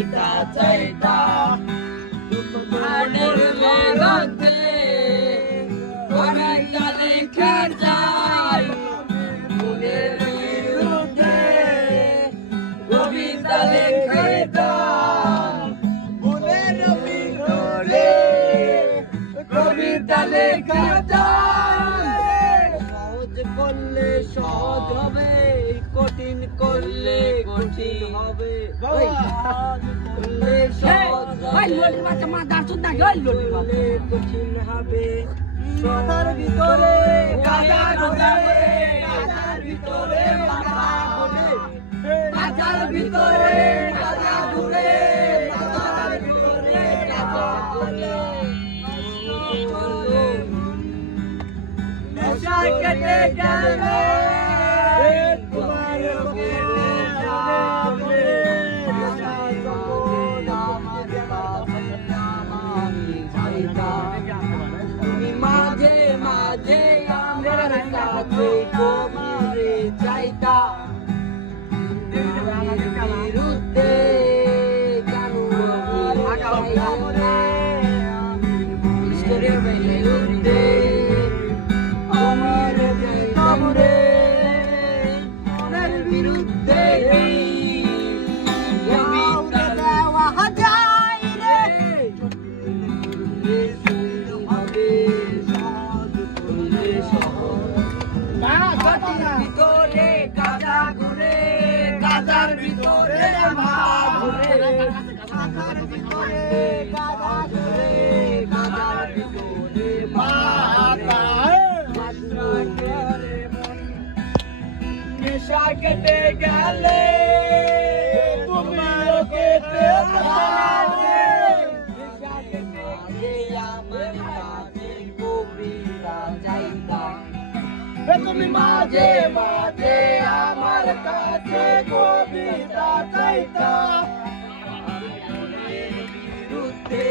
কবিতা চাইতাম গানের মেঘতে কবিতা লেখা যায় মনের বিরুদ্ধে কবিতা লেখাইতাম মনের বিরুদ্ধে কবিতা লেখা যায় সহজ করলে সহজ হবে কঠিন করলে কঠিন হবে করলে সহজ হবে কঠিন হবে মাথার ভিতরে গাজা ঘুরে গাজার ভিতরে মাথা ঘুরে গাজার ভিতরে গাজা ঘুরে মাথার ভিতরে গাজা ঘুরে নেশা কেটে গেলে তোমার কেটে যাবে নেশা যখন আমার কাছে আমি চাইতাম তুমি মাঝে মাঝে আমার কাছে কবিরে চাইতাম বিরুদ্ধে কানুন বিরুদ্ধে আমার বিরুদ্ধে মনের বিরুদ্ধে দেওয়া যায় রে হবে সহজ করলে সহজ ভিতরে গাজা ঘুরে গাজার ভিতরে মা ঘুরে গাজার ভিতরে গাজা ঘুরে গাজার ভিতরে মা নেশা কেটে গেলে তুমিও কেটে যাবে নেশা কেটে গেলে আমার কাছে কবিতা চাইতাম তুমি মাঝে মাঝে আমার কাছে কবিতা চাইতাম বিরুদ্ধে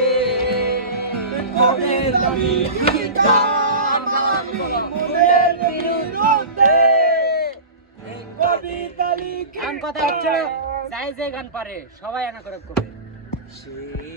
কবিতা লিখিতাম মনের বিরুদ্ধে কবিতা লিখি কথা হচ্ছে যাই যে গান পারে সবাই এনা করে